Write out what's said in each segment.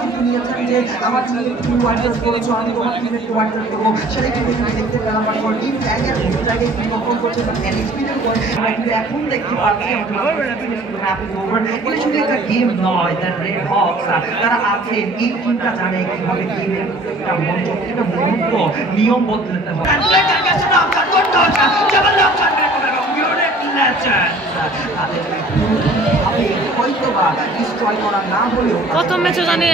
কিন্তু নিয়েছেন যে আমার টিমে একটু ওয়ার্কার করেছো, আমি তোমার টিমে একটু ওয়ার্কার করবো, সেটা কিন্তু এখানে দেখতে পেলাম। বাট টিম জায়গায় জায়গায় কিন্তু দখল করছে, বাট এক্সপিরিয়েন্স করে আমরা কিন্তু এখন দেখতে পাচ্ছি এটা শুধু একটা গেম নয়। দ্য রেড হকস তারা আছেন, এই টিমটা জানে কিভাবে গেমের একটা মঞ্চ, একটা মুহূর্ত নিয়ম বদলাতে হয়। প্রথম ম্যাচে জানি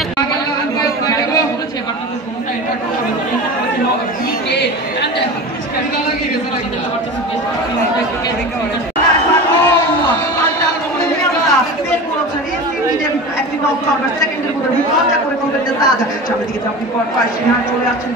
চলে আসছেন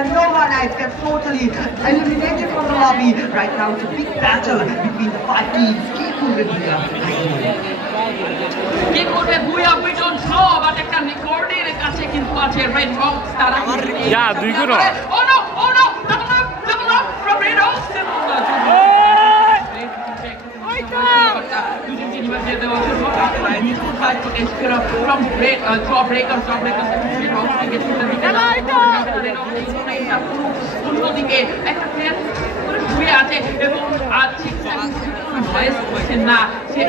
and no one else gets totally eliminated from the lobby. Right now it's a big battle between the 5 teams. Keep moving here. Keep moving here. We don't know about the recording. It's কিন্তু আছে Red Hawks তারা Yeah, দুই গুণ Oh no, double up from Red Hawks. From Jawbreaker অন্যদিকে একটা player ঘুরে আছে এবং না সে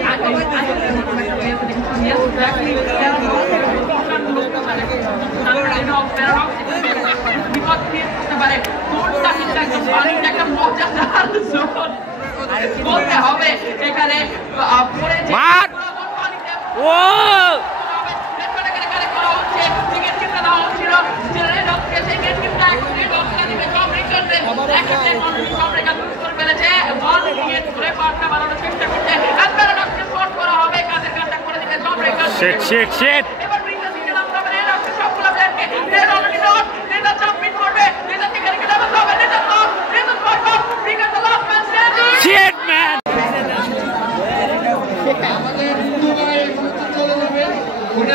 বিপদ করতে পারে কোনটা কিন্তু একটা মজাদার জোন বলতে হবে এখানে পড়ে Shit. Shit, man.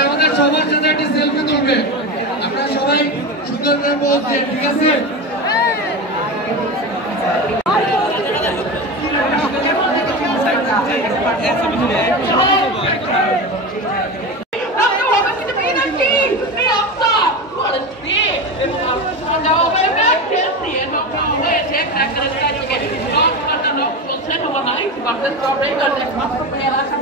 আমাদের সবার সাথে একটা সেলফি তুলবে, আপনারা সবাই সুন্দরভাবে বলছেন, ঠিক আছে? But this Jawbreaker, that's not the player, that's